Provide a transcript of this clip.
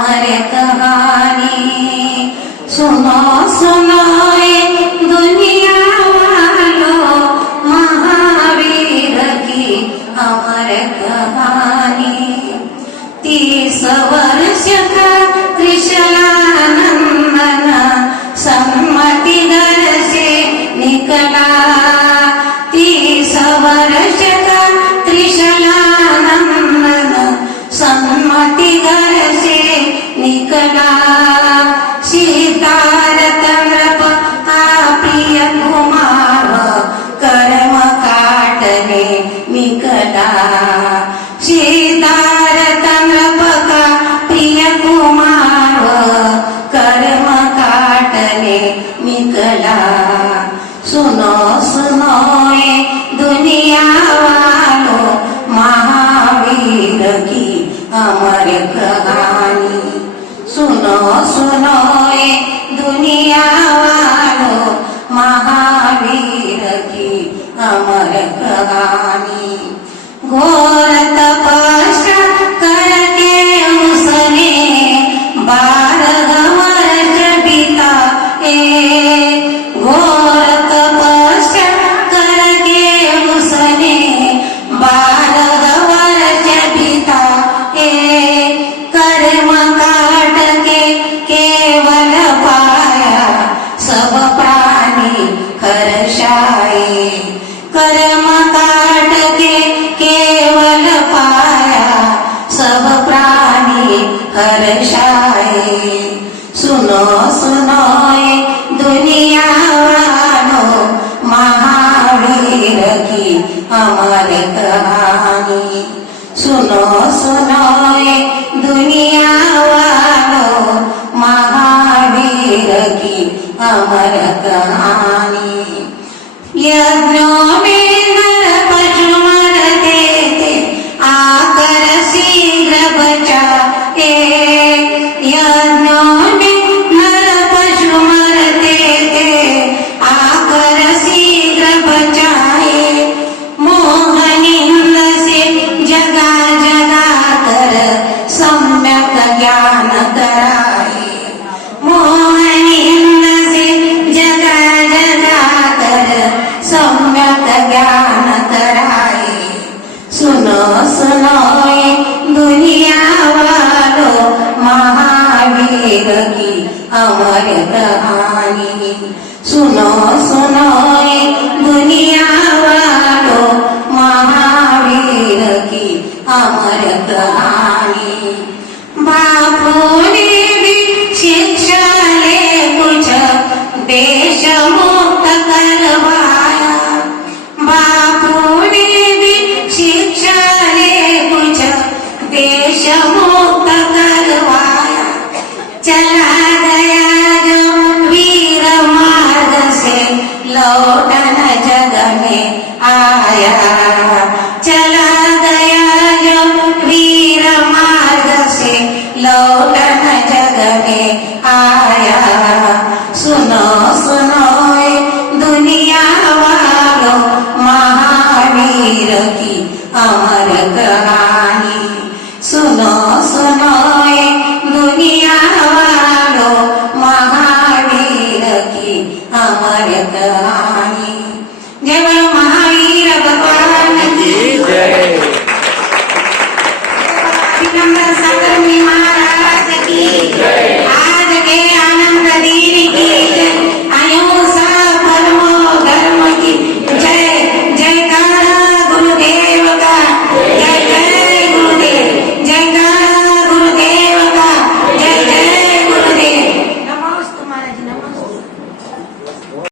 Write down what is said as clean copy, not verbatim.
अमर कहानी। सुनो सुनो ये दुनिया वालों, महावीर की अमर कहानी। 30 वर्ष का त्रिशलानंदन सम्मति घर से निकला। 30 वर्ष का त्रिशलानंदन सम्मति घर से निकला। सिद्धार्थ नृप प्रिय कुमार कर्म काटने निकला। सिद्धार्थ नृप का प्रिय कुमार कर्म काटने निकला। सुनो सुनो ये दुनिया वालों, महावीर की अमर कहानी। सुनो सुनो ये दुनिया वालों, महावीर की अमर कहानी। घोर तपस्या करके उसने 12 वर्ष बिताए। घोर तपस्या करके उसने 12 वर्ष बिताए। कर्म काट के केवल पाया सब प्राणी हर्षाए। कर्म काट के केवल पाया सब प्राणी हर्षाए। सुनो सुनो ये दुनिया वालों, महावीर की अमर कहानी। सुनो सुनो ये दुनिया वालों, महावीर की अमर कहानी। यज्ञों में नर पशु मरते थे, आकर शीघ्र बचाए। यज्ञों में नर पशु मरते थे, आकर शीघ्र बचाए। मोहनिंद से जगा जगा कर सम्यक ज्ञान कराए। मोहनिंद से जगा जगा कर सम्यक ज्ञान कराए। सुनो सुनो ये दुनिया वालों, महावीर की अमर कहानी। सुनो सुनो ये दुनिया वालों, महावीर की अमर कहानी। बापू ने भी शिक्षा ले कुछ देश मुक्त करवाया। बापू ने भी शिक्षा ले कुछ देश मुक्त करवाया। चला गया जो वीर मार्ग से लौटन जग में आया। चला गया जो वीर मार्ग से लौटन जग में आया। सुनो सुनो ये दुनिया वालों, महावीर की अमर कहानी।